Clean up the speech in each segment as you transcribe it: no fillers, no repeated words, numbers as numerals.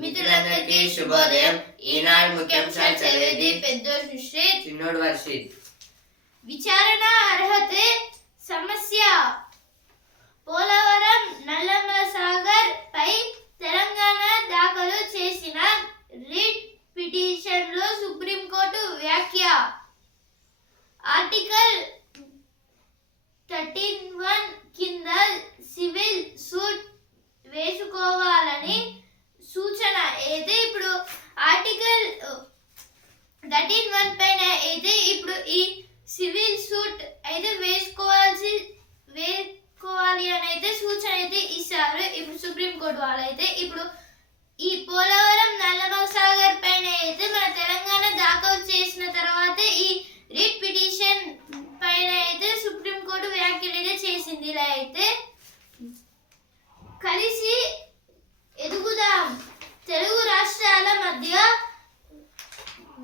మిత్రులందరికీ శుభోదయం. ఈనాడు ముఖ్యాంశాలు చదివేది పెద్దోడు సుశ్రీత్, చిన్నోడు వర్షిత్. విచారణ అర్హతే సమస్య. పోలవరం నల్లమల సాగర్ పై తెలంగాణ దాఖలు చేసిన రిట్ పిటిషన్ లో సుప్రీంకోర్టు వ్యాఖ్య. ఆర్టికల్ 13(1) కింద సివిల్ సూట్ వేసుకోవాలని సూచన. అయితే ఇప్పుడు ఆర్టికల్ 13(1) పైన అయితే ఇప్పుడు ఈ సివిల్ సూట్ అయితే వేసుకోవాలి అని అయితే సూచన అయితే ఇస్తారు ఇప్పుడు సుప్రీంకోర్టు వాళ్ళు. అయితే ఇప్పుడు ఈ పోలవరం నల్లమల సాగర్ పైన అయితే మన తెలంగాణ దాఖలు చేసిన తర్వాత ఈ రిట్ పిటిషన్ పైన అయితే సుప్రీంకోర్టు వ్యాఖ్యలు అయితే చేసింది. ఇలా అయితే కలిసి ఎదుగుదాం, తెలుగు రాష్ట్రాల మధ్య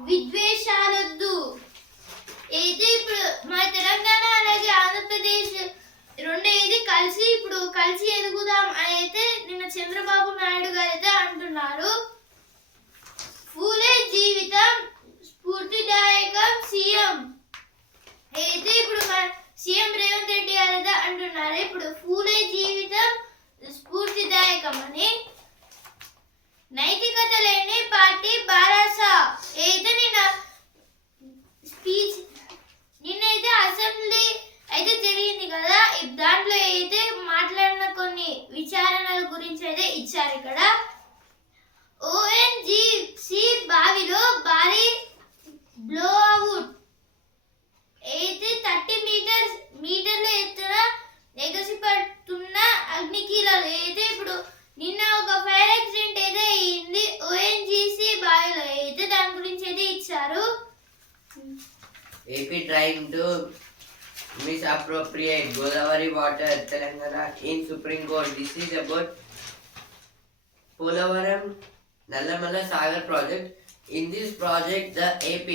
విద్వేషాలొద్దు. అయితే ఇప్పుడు మన తెలంగాణ అలాగే ఆంధ్రప్రదేశ్ రెండు ఇది కలిసి ఎదుగుదాం అని అయితే నిన్న చంద్రబాబు నాయుడు గారు అయితే అంటున్నారు. ఫూలే జీవితం స్ఫూర్తిదాయకం సీఎం. అయితే ఇప్పుడు మన సీఎం రేవంత్ రెడ్డి గారు అయితే అంటున్నారు ఇప్పుడు ఫూలే జీవితం స్ఫూర్తిదాయకం అని. నైతికత లేని పార్టీ బారాస. అయితే నిన్నైతే అసెంబ్లీ అయితే జరిగింది కదా, దాంట్లో అయితే మాట్లాడిన కొన్ని విచారణల గురించి అయితే ఇచ్చారు. ఇక్కడ ఓఎన్జీసీ బావిలో భారీ బ్లో అవుట్ అయితే 30 మీటర్ల ఎత్తున ఎగసిపడుతున్న అగ్నికీలలు. అయితే ఇప్పుడు నిన్న ఒక ఫైర్ యాక్సిడెంట్ అయితే అయింది ఓఎన్జీసీ బావిలో. అయితే దాని గురించి అయితే ఇచ్చారు. AP trying to misappropriate Godavari water, Telangana in Supreme Court. This is about Polavaram Nallamala Sagar project. In this project, the AP,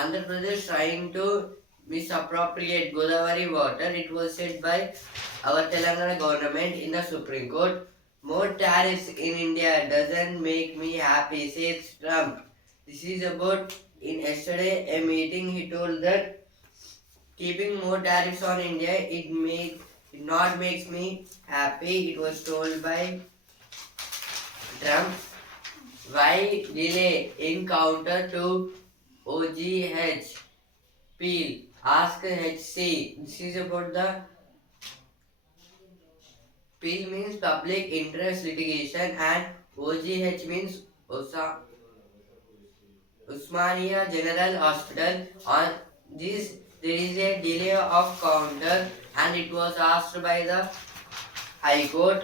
Andhra Pradesh, trying to misappropriate Godavari water. It was said by our Telangana government in the Supreme Court. More tariffs in India doesn't make me happy, says Trump. This is about in yesterday a meeting. He told that keeping more tariffs on India it not makes me happy. It was told by Trump. Why delay in counter to OGH Peel? Ask HC. This is about the Peel means public interest litigation and OGH means Usmania General Hospital. On this there is a delay of counter and it was asked by the High Court.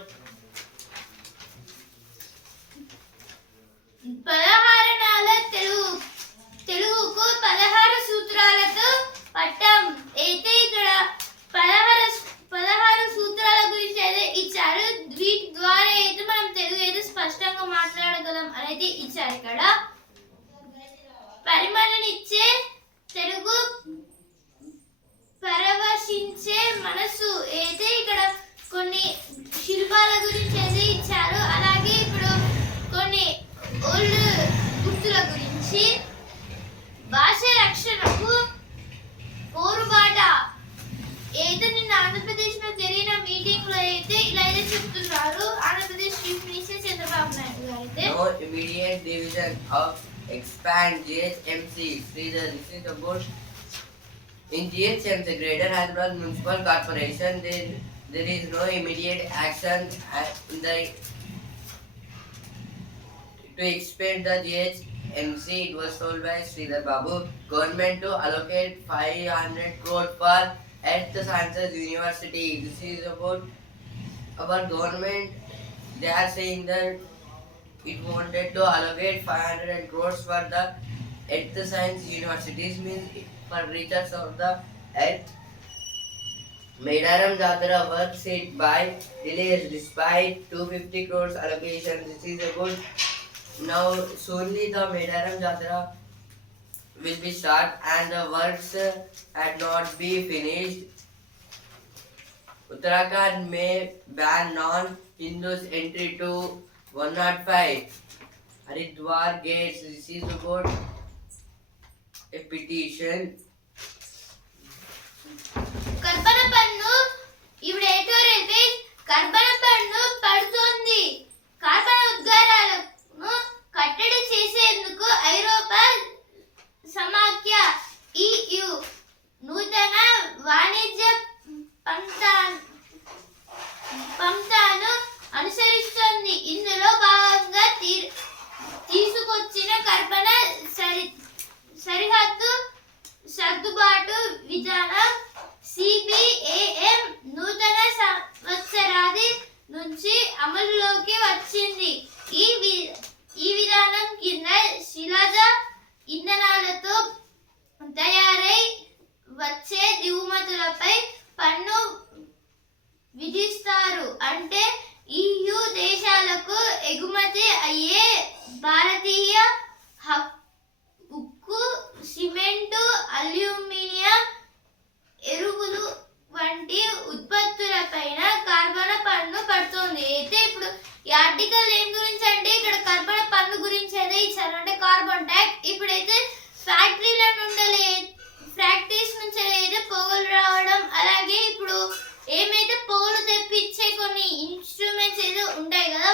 16 నాల తెలుగుకు 16 సూత్రాలతో పట్టం. అయితే ఇక్కడ 16 సూత్రాల గురించి అయితే ఇచ్చారు. వీటి ద్వారా అయితే మనం తెలుగు అయితే స్పష్టంగా మాట్లాడగలం అనేది ఇచ్చారు. ఇక్కడ పరిమళనిచ్చే తెలుగు, పరవశించే మనసు. అయితే ఇక్కడ కొన్ని శిల్పాల గురించి అయితే ఇచ్చారు. అలాగే ఇప్పుడు కొన్ని ఓల్డ్ గుర్తుల గురించి. భాష రక్షణకు పోరుబాట. అయితే నిన్న ఆంధ్రప్రదేశ్ లో జరిగిన మీటింగ్ లో అయితే ఇలా అయితే చెప్తున్నారు ఆంధ్రప్రదేశ్ చీఫ్ మినిస్టర్ చంద్రబాబు నాయుడు గారు అయితే. No immediate division of expand GHMC. Sridhar, this is about in GHMC Greater Hyderabad Municipal Corporation. There is no immediate action to expand the GHMC. It was told by Sridhar Babu. Government to allocate 500 crore for Earth Sciences University. This is about our government. They are saying that it wanted to allocate 500 crores for the Earth Science Universities, means for research of the Earth. Medaram Jatra work set by delays despite 250 crores allocation. This is about now soonly the Medaram Jatra will be start and the works had not be finished. Uttarakhand may ban non-Hindus entry to 105. Haridwar Gates. This is about a petition. కర్బన పన్ను ఇప్పుడు ఎటోరైతే కర్బన పన్ను పడుతోంది. కార్బన ఉద్గారాలను కట్టడి చేసేందుకు ఐరోపా సమాఖ్య EU నూతన వాణిజ్య పంతాను అనుసరిస్తోంది. ఇందులో భాగంగా తీసుకొచ్చిన కర్బన సరిహద్దు సర్దుబాటు విధానం CBAM నూతన సంవత్సరాది నుంచి అమలులోకి వచ్చింది. ఈ విధానం కింద శిలాజ ఇంధనాలతో తయారై వచ్చే దిగుమతులపై పన్ను విధిస్తారు. అంటే EU దేశాలకు ఎగుమతి అయ్యే భారతీయ ఉక్కు, సిమెంటు, అల్యూమినియం, ఎరువులు వంటి ఉత్పత్తులపైన కార్బన పన్ను పడుతుంది. అయితే ఇప్పుడు ఈ ఆర్టికల్ ఏం గురించి అంటే ఇక్కడ కార్బన పన్ను గురించి అయితే ఇచ్చారు, అంటే కార్బన్ ట్యాక్స్. ఇప్పుడైతే ఫ్యాక్టరీల నుండి ఫ్యాక్టరీస్ నుంచి అయితే పొగలు రావడం, అలాగే ఇప్పుడు ఏమైతే పొగలు తెప్పించే కొన్ని ఇన్స్ట్రుమెంట్స్ ఏదో ఉంటాయి కదా,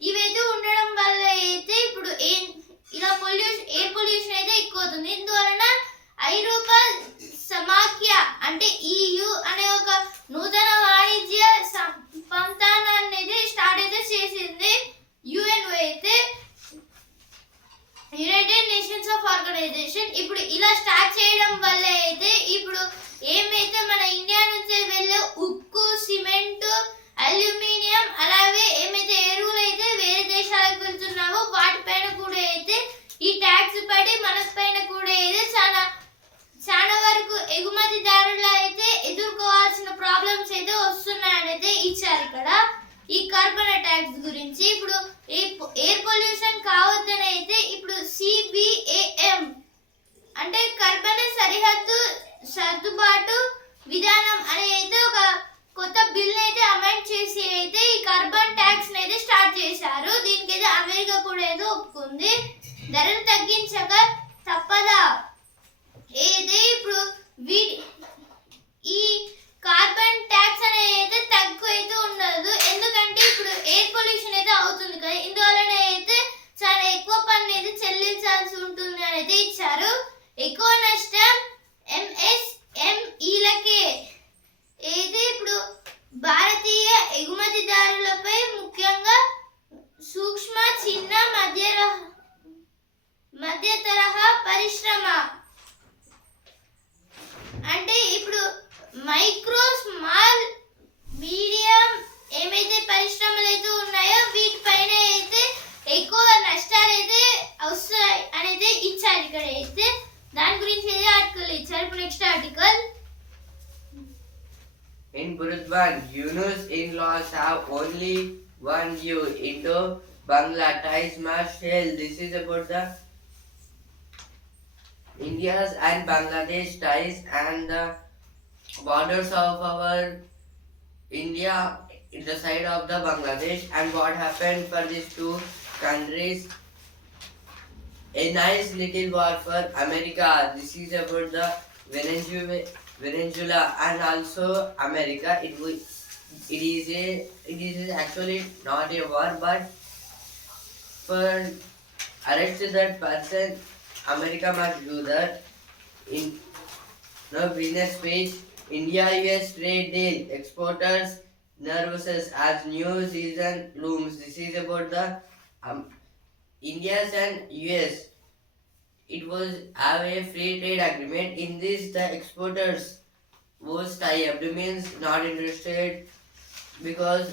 ఇవైతే ఉండడం వల్ల అయితే ఇప్పుడు ఇలా ఎయిర్ పొల్యూషన్ అయితే ఎక్కువ అవుతుంది. ఇందువలన ఐరోపా సమాఖ్య అంటే EU అనే ఒక నూతన వాణిజ్య పంతానాన్ని అయితే స్టార్ట్ అయితే చేసింది. UN అయితే యునైటెడ్ నేషన్స్ ఆఫ్ ఆర్గనైజేషన్. ఇప్పుడు ఇలా స్టార్ట్ చేయడం వల్ల అయితే ఇప్పుడు ఏమైతే మన ఇండియా నుంచి వెళ్ళే ఉక్కు, సిమెంట్, అల్యూమినియం, అలాగే ఏమైతే ఎరువులు అయితే వేరే దేశాలకు వెళ్తున్నావో వాటిపైన కూడా అయితే ఈ ట్యాక్స్ పడి మన పైన కూడా అయితే చాలా వరకు ఎగుమతిదారులు అయితే ఎదుర్కోవాల్సిన ప్రాబ్లమ్స్ అయితే వస్తున్నాయని అయితే ఇచ్చారు ఇక్కడ ఈ కార్బన్ ట్యాక్స్ గురించి. ఇప్పుడు ఎయిర్ పొల్యూషన్ కావద్దని అయితే ఇప్పుడు CBAM అంటే కర్బన సరిహద్దు సర్దుబాటు విధానం అనే అయితే ఒక కొత్త బిల్ అయితే అమెండ్ చేసి అయితే ఈ కార్బన్ ట్యాక్స్ అయితే స్టార్ట్ చేశారు. దీనికి అయితే అమెరికా కూడా ఏదో ఒప్పుకుంది. ధరలు తగ్గించక తప్పదా? ఏదైతే ఇప్పుడు ఈ కార్బన్ ట్యాక్స్ అనేది అయితే తక్కువ అయితే ఉండదు, ఎందుకంటే ఇప్పుడు ఎయిర్ పొల్యూషన్ అయితే అవుతుంది కదా, ఇందువలన అయితే చాలా ఎక్కువ పన్ను అయితే చెల్లించాల్సి ఉంటుంది అని అయితే ఇచ్చారు. ఎక్కువ నష్టం MSMEలకే. అయితే ఇప్పుడు భారతీయ ఎగుమతిదారులపై ముఖ్యంగా సూక్ష్మ, చిన్న, మధ్య తరహా పరిశ్రమ అంటే ఇప్పుడు మైక్రో, స్మాల్, మీడియం ఏమైతే పరిశ్రమలు అయితే ఉన్నాయో వీటిపైన అయితే ఎక్కువ నష్టాలు అయితే వస్తాయి అనేది ఇచ్చారు ఇక్కడ అయితే. దాని గురించి అయితే ఆర్టికల్ ఇచ్చారు. ఇప్పుడు next article. In Burudwan, Yunus in-laws have only one view into Bangla ties must fail. This is about the India's and Bangladesh ties and the borders of our India in the side of the Bangladesh, and what happened for these two countries. A nice little war for America. This is about the Venezuela and also America. It is actually not a war, but for arrest that person, America must do that. In the business page, India-US trade deal, exporters nervous as new season looms. This is about the India's and US. It was have a free trade agreement. In this, the exporters was tie up. It means not interested because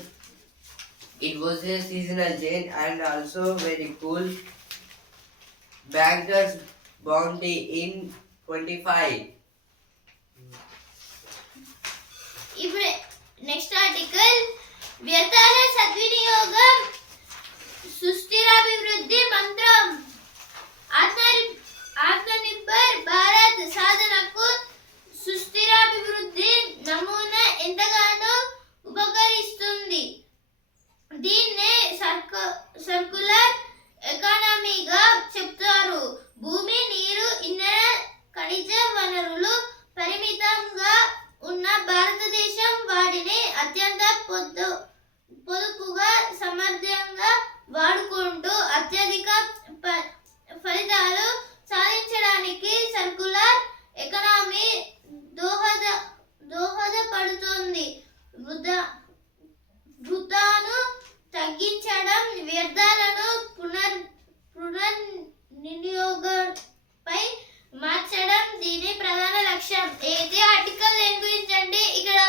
it was a seasonal change and also very cool. Bankers bounty in 25. ఇప్పుడు next article. వ్యర్థాల సద్వినియోగం సుస్థిరాభివృద్ధి మంత్రం. ఆత్మనిర్భర్ భారత్ సాధనకు సుస్థిరాభివృద్ధి నమూనా ఎంతగానో ఉపకరిస్తుంది. దీన్నే circular భారతదేశం వాటిని అత్యంత పొదుపుగా సమర్థంగా వాడుకుంటూ అత్యధిక ఫలితాలు సాధించడానికి సర్కులర్ ఎకనామీ దోహదపడుతుంది. వృధాను తగ్గించడం, వ్యర్థాలను పునర్వినియోగంపై మార్చడం దీని ప్రధాన లక్ష్యం. అయితే ఆర్టికల్ దేని గురించి అంటే ఇక్కడ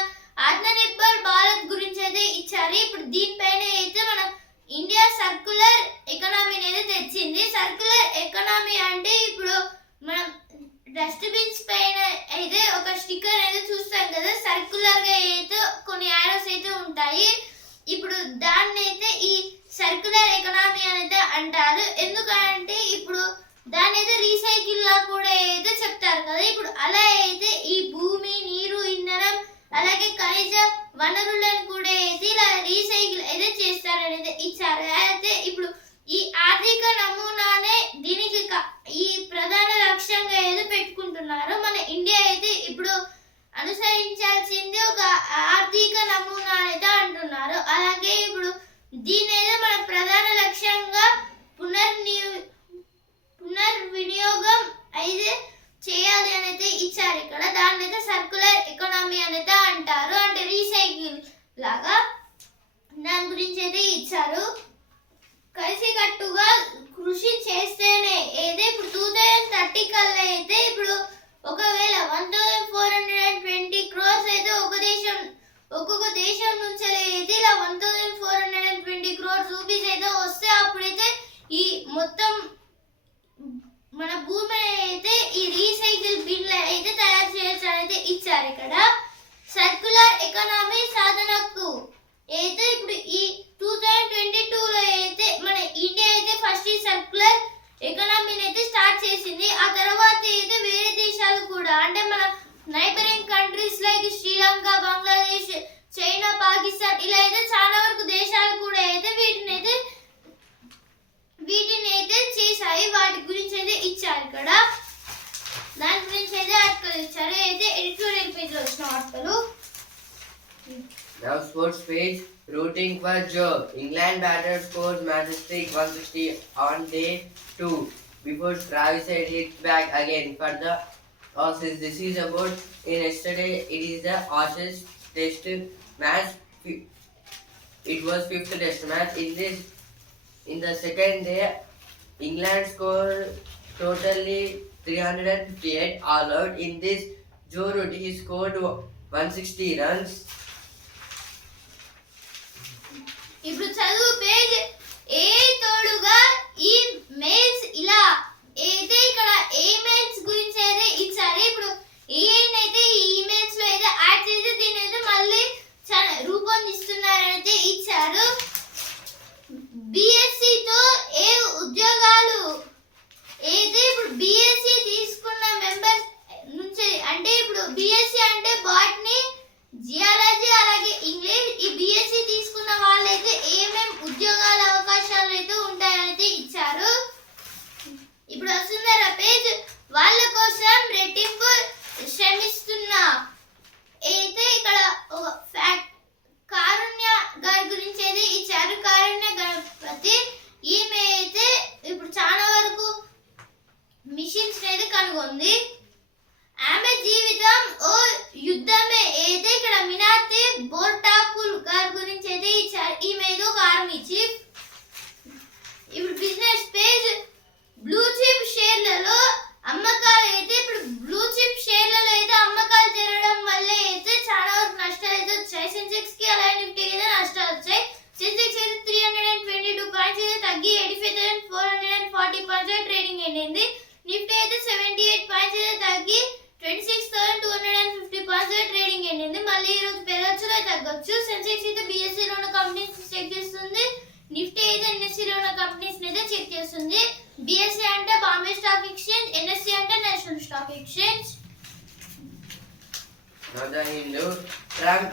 ఆత్మనిర్భర్ భారత్ గురించి అయితే ఇచ్చారు. ఇప్పుడు దీనిపైన అయితే మనం ఇండియా సర్కులర్ ఎకనామీ అనేది తెచ్చింది. సర్కులర్ ఎకనామీ అంటే ఇప్పుడు మనం డస్ట్బిన్స్ పైన అయితే ఒక స్టిక్కర్ అయితే చూస్తాం కదా, సర్కులర్ గా అయితే కొన్ని యారోస్ అయితే ఉంటాయి. ఇప్పుడు దాన్ని అయితే ఈ సర్కులర్ ఎకనామీ అనేది అంటారు. ఎందుకంటే ఇప్పుడు దాన్ని అయితే రీసైకిల్ లా కూడా అయితే చెప్తారు కదా. ఇప్పుడు అలా అయితే ఈ భూమి, నీరు, ఇంధనం అలాగే ఖనిజ వనరులను కూడా అయితే ఇలా రీసైకిల్ అయితే చేస్తారనేది ఇచ్చారు. అయితే ఇప్పుడు ఈ ఆర్థిక నమూనానే దీనికి ఈ ప్రధాన లక్ష్యంగా ఏదో పెట్టుకుంటున్నారు. మన ఇండియా అయితే ఇప్పుడు అనుసరించాల్సింది ఒక ఆర్థిక నమూనా అయితే అంటున్నారు. అలాగే ఇప్పుడు దీని ఏదో మన ప్రధాన లక్ష్యంగా పునర్వినియోగం అయితే చేయాలి అని అయితే ఇచ్చారు. ఇక్కడ దాన్ని అయితే సర్కులర్ ఎకనామీ అనేది అంటారు. అంటే రీసైకిల్ లాగా దాని గురించి అయితే ఇచ్చారు. కలిసికట్టుగా కృషి చేస్తేనే అయితే ఇప్పుడు 2030 కల్లా అయితే ఇప్పుడు ఒకవేళ 1420 crores అయితే ఒక్కొక్క దేశం నుంచి అయితే ఇలా 1420 crores రూపీస్ అయితే వస్తే అప్పుడైతే ఈ మొత్తం మన భూమి అయితే ఈ రీసైకిల్ బిన్లు అయితే తయారు చేయొచ్చు అయితే ఇచ్చారు. ఇక్కడ సర్కులర్ ఎకనామీ సాధనకు అయితే ఇప్పుడు ఈ 2022లో అయితే మన ఇండియా అయితే ఫస్ట్ ఈ సర్కులర్ ఎకనామీని అయితే స్టార్ట్ చేసింది. ఆ తర్వాత అయితే వేరే దేశాలు కూడా అంటే మన neighbouring countries like Sri Lanka, Bangladesh, China, Pakistan ఇలా అయితే చాలా వరకు దేశాలు కూడా అయితే వీటిని అయితే చేశాయి. వాటి గురించి అయితే ఇచ్చారు. ఇక్కడ దాని గురించి అయితే ఆర్టికల్ ఇచ్చారు. అయితే ఎడిటోరియల్ పేజ్ లో వచ్చిన article. Now sports page. Rooting for Joe. England batted scores Manchester 160 on day 2 before Travis Head hit back again for the Ashes. This is about in yesterday. It is the Ashes test match. It was 5th test match. In the second day, England scored totally 358 all out. In this, Joe Root he scored 160 runs. ఇప్పుడు చదువు page ఏ తోడుగా ఈ mails ఇలా అయితే ఇక్కడ emails గురించి అయితే ఇచ్చారు. ఇప్పుడు అయితే ఈ ఈమెయిల్స్ లో అయితే యాడ్ చేసి దీని అయితే మళ్ళీ రూపొందిస్తున్నారని ఇచ్చారు. BSc తో ఏ ఉద్యోగాలు అయితే ఇప్పుడు BSc తీసుకున్న మెంబర్స్ నుంచి అంటే ఇప్పుడు BSc అంటే బాటనీ, జియాలజీ అలాగే ఇంగ్లీష్. ఈ BSc తీసుకున్న వాళ్ళైతే ఏమేం ఉద్యోగాల అవకాశాలు అయితే ఉంటాయని ఇచ్చారు. ఇప్పుడు వస్తుందరా పేజ్. వాళ్ళ కోసం రెట్టింపు శ్రమిస్తున్నా అయితే ఇక్కడ ఒక ఫ్యాక్ట్ కారుణ్య గారి గురించి అయితే ఇచ్చారు. కారుణ్య గణపతి ఈమె అయితే ఇప్పుడు చాలా వరకు మిషన్స్ అయితే కనుగొంది. ఆమె జీవితం ఓ యుద్ధమే అయితే ఇక్కడ మినాతి బోర్టాకుల్ గారి గురించి అయితే ఇచ్చారు. ఈమె ఏదో ఒక ఆర్మీ చీఫ్. ఇప్పుడు బిజినెస్ పేజ్. బ్లూ చిప్ షేర్లలో అమ్మకాలు అయితే ఇప్పుడు బ్లూ చిప్ షేర్లలో అయితే అమ్మకాలు జరగడం వల్ల అయితే చాలా వరకు నష్టాలు అయితే వచ్చాయి. సెన్సెక్స్ కి అలాగే నిఫ్టీ అయితే నష్టాలు వచ్చాయి. సెన్సెక్స్ అయితే 322 పాయింట్స్ అయితే తగ్గి 85,440 పాయింట్స్ ట్రేడింగ్ అయింది. నిఫ్టీ అయితే 78 పాయింట్స్ అయితే తగ్గి 26,250 పాయింట్స్ ట్రేడింగ్ అయింది. మళ్ళీ ఈ రోజు పెరగచ్చు తగ్గొచ్చు. సెన్సెక్స్ అయితే BSc లో ఉన్న కంపెనీస్ చెక్ చేస్తుంది. నిఫ్టీ అయితే NSE లో ఉన్న కంపెనీస్ అయితే చెక్ చేస్తుంది. BSc అంటే బాంబే స్టాక్ ఎక్స్చేంజ్, NSE అంటే national stock exchange. Now the Hindu. Trump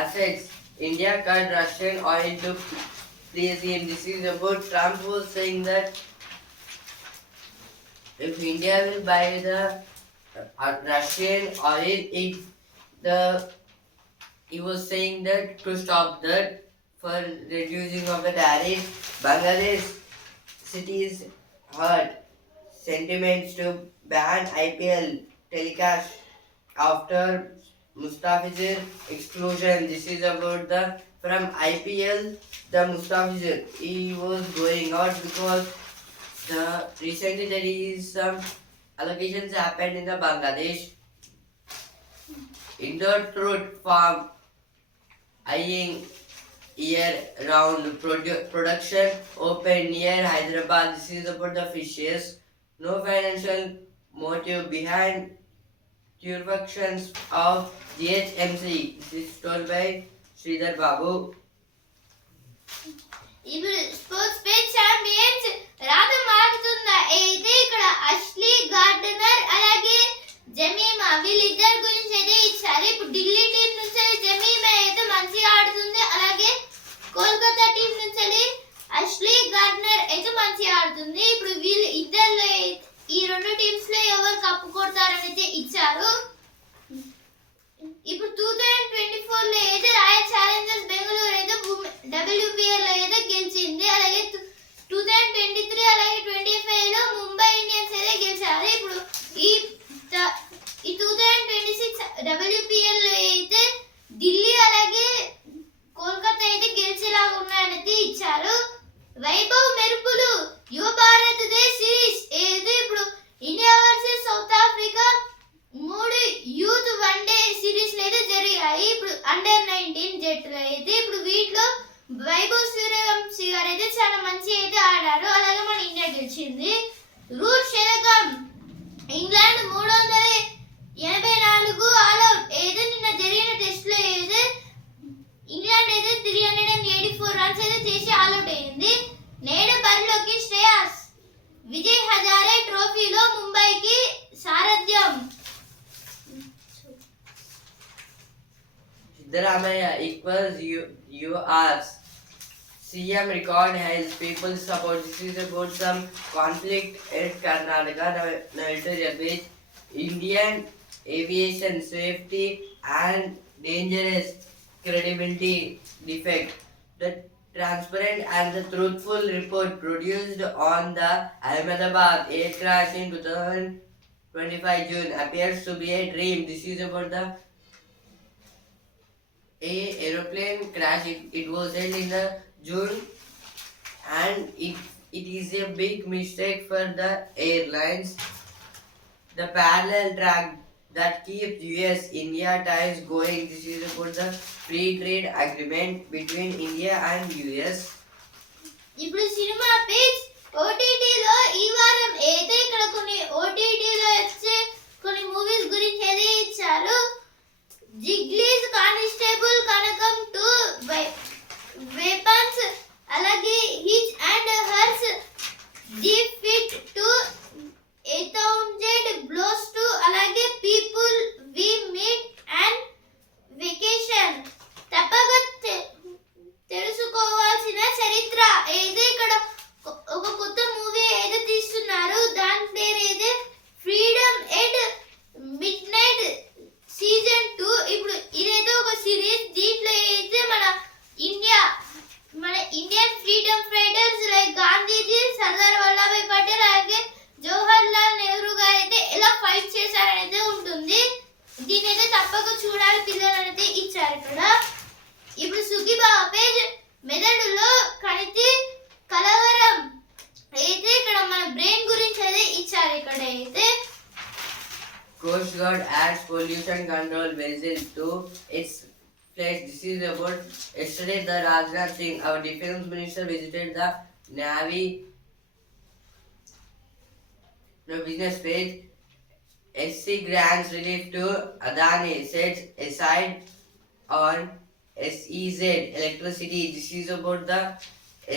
assets. India cut Russian oil to please him. This is about Trump was saying that if India will buy the Russian oil, if the he was saying that to stop that for reducing of the tariff, Bangladesh cities heard sentiments to ban IPL telecast after Mustafizur exclusion. This is about the from IPL. The Mustafizur he was going out because the recently there is some allegations happened in the Bangladesh indoor fruit farm eyeing year-round production open near Hyderabad. This is about the fishes. No financial motive behind purifications of GHMC. This is told by Sridhar Babu. ఇప్పుడు sports page champions రాత మారుతుందా అయితే ఇక్కడ అష్లీ Gardner అలాగే Jemimah వీళ్ళిద్దరి గురించి అయితే ఇచ్చారు. ఇప్పుడు ఢిల్లీ టీం నుంచి జమీమా అయితే మంచిగా ఆడుతుంది, అలాగే కోల్కతా టీం నుంచి అష్లీ గార్డనర్ అయితే మంచిగా ఆడుతుంది. ఇప్పుడు వీళ్ళు ఇద్దరు ఈ రెండు టీమ్స్ లో ఎవరు కప్పు కొడతారని అయితే ఇచ్చారు. ఇప్పుడు 2024 లో అయితే రాయల్ ఛాలెంజర్స్ బెంగళూరు అయితే WPL లో అయితే గెలిచింది. అలాగే 2023 అలాగే 25 లో ముంబై ఇండియన్స్ అయితే గెలిచారు. ఇప్పుడు ఈ 2026 WPL లో అయితే ఢిల్లీ అలాగే కోల్కతా అయితే గెలిచేలాగా ఉన్నాయని అయితే ఇచ్చారు. వైభవ్ మెరుపులు యువ భారతదేశ్ సిరీస్ అయితే ఇప్పుడు India versus south Africa 3 youth one day series అయితే జరిగాయి. ఇప్పుడు అండర్-19 జట్టులో అయితే ఇప్పుడు వీటిలో వైభవ్ సూర్యవంశీ గారు అయితే చాలా మంచి అయితే ఆడారు, అలాగే మన ఇండియా గెలిచింది. రూట్ శతకం ఇంగ్లాండ్ 384 ఆల్అౌట్ అయితే నిన్న జరిగిన టెస్ట్ లో అయితే ఇంగ్లాండ్ అయితే 384 రన్స్ అయితే చేసి ఆల్అౌట్ అయింది. నేడు బరిలోకి శ్రేయాస్ విజయ్ హజారే ట్రోఫీలో ముంబైకి సారథ్యం. Siddaramaiah equals URs. CM record has people support. This is about some conflict in Karnataka. Now it is with Indian aviation safety and dangerous credibility defect. The transparent and the truthful report produced on the Ahmedabad air crash in 2025 June appears to be a dream. This is about the aeroplane crash. It was held in the June, and it is a big mistake for the airlines. The parallel track that keeps US-India ties going. This is about the free trade agreement between India and US. ఇప్పుడు cinema page ఓటీటీలో ఈ వారం అయితే ఇక్కడ కొన్ని ఓటీటీలో వచ్చే కొన్ని మూవీస్ గురించి అయితే ఇచ్చారు. జిగ్లీస్ కానిస్టేబుల్ కనకం 2 వెపన్స్ అలాగే hitch and hers jeep fit 2 800 blows 2 అలాగే people we meet and vacation. తప్పక తెలుసుకోవాల్సిన చరిత్ర అయితే ఇక్కడ ఒక కొత్త మూవీ అయితే తీస్తున్నారు. దాని పేరు అయితే freedom at mid night season 2. ఇప్పుడు ఇదైతే ఒక సిరీస్. దీంట్లో అయితే మన Indian freedom fighters like Gandhiji, Sardar Vallabhbhai Patel అలాగే జవహర్ లాల్ నెహ్రూ గారు అయితే ఎలా ఫైట్ చేశారని అయితే ఉంటుంది. దీని అయితే తప్పక చూడాలి పిల్లలు అయితే ఇచ్చారు ఇక్కడ. ఇప్పుడు సుఖీబాబా పేజ్ మెదడులో కణితి కలవరం అయితే ఇక్కడ మన బ్రెయిన్ గురించి అయితే ఇచ్చారు. ఇక్కడ అయితే Coast Guard adds pollution control vessel to its place. This is about yesterday the Rajnath Singh, our defense minister, visited the Navy. Now business page. SC grants relief to Adani sets aside on SEZ electricity. This is about the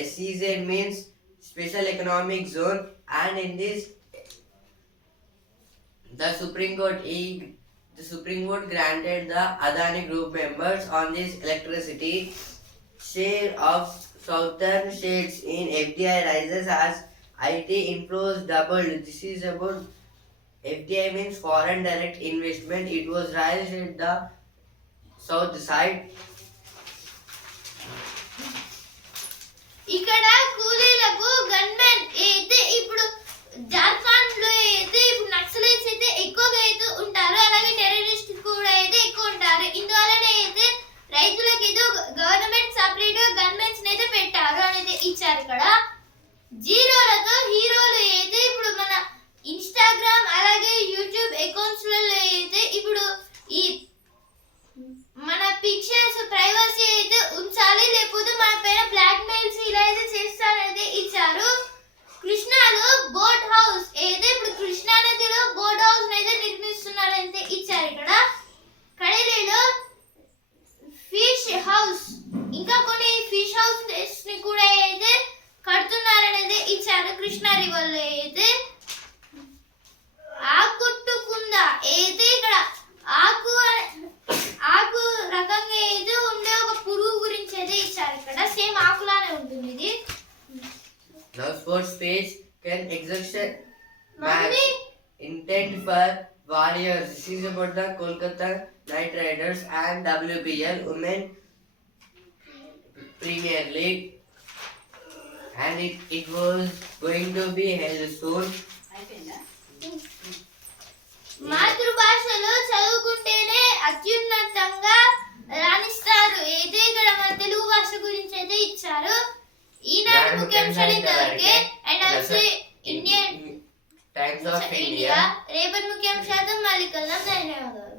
SEZ means special economic zone, and in this the Supreme Court granted the Adani Group members on this electricity share of southern states in FDI rises as IT inflows doubled. This is about FDI means foreign direct investment. It was raised at the south side. ఇక్కడ కూలీలకు gunmen అయితే ఇప్పుడు జార్ఖండ్ లో అయితే ఇప్పుడు Naxalites అయితే ఎక్కువగా అయితే ఉంటారు, అలాగే టెర్రరిస్ట్ కూడా అయితే ఎక్కువ ఉంటారు. ఇందువలనే అయితే రైతులకు ఏదో గవర్నమెంట్ సపరేట్ గన్మెన్స్ అయితే పెట్టారు అనేది ఇచ్చారు. ఇక్కడ జీరోలతో హీరోలు అయితే ఇప్పుడు మన ఇన్స్టాగ్రామ్ అలాగే యూట్యూబ్ అకౌంట్స్ లలో అయితే ఇప్పుడు ఈ మన పిక్చర్స్ ప్రైవసీ అయితే ఉంచాలి, లేకపోతే మన పైన బ్లాక్ మెయిల్స్ ఇలా అయితే చేస్తారనేది ఇచ్చారు. కృష్ణాలో బోట్ హౌస్ అయితే ఇప్పుడు కృష్ణా నదిలో బోట్ హౌస్ అయితే నిర్మిస్తున్నారైతే ఇచ్చారు. ఇక్కడ కడలిలో ఫిష్ హౌస్ ఇంకా కొన్ని ఫిష్ హౌస్ ని కూడా అయితే కడుతున్నారనేది ఇచ్చారు. కృష్ణా రివర్ లో అయితే ఆకుట్టుకుంద అయితే ఇక్కడ ఆకు రకంగా అయితే ఉండే ఒక పురుగు గురించి అయితే ఇచ్చారు. ఇక్కడ సేమ్ ఆకులానే ఉంటుంది ఇది. Now sports page can exercise match Mummy. intent for Warriors. This is about the Kolkata Knight Riders and WPL Women Premier League, and it was going to be held soon. మాతృభాషలో చదువుకుంటేనే అత్యున్నతంగా రాణిస్తారు అయితే ఇక్కడ మన తెలుగు భాష గురించి అయితే ఇచ్చారు. ఈనాడు ముఖ్యాంశాలు ఇంతవరకే. And also Indian Times of India India. రేపటి ముఖ్యాంశాలతో మళ్ళీ కలుద్దాం. ధన్యవాదాలు.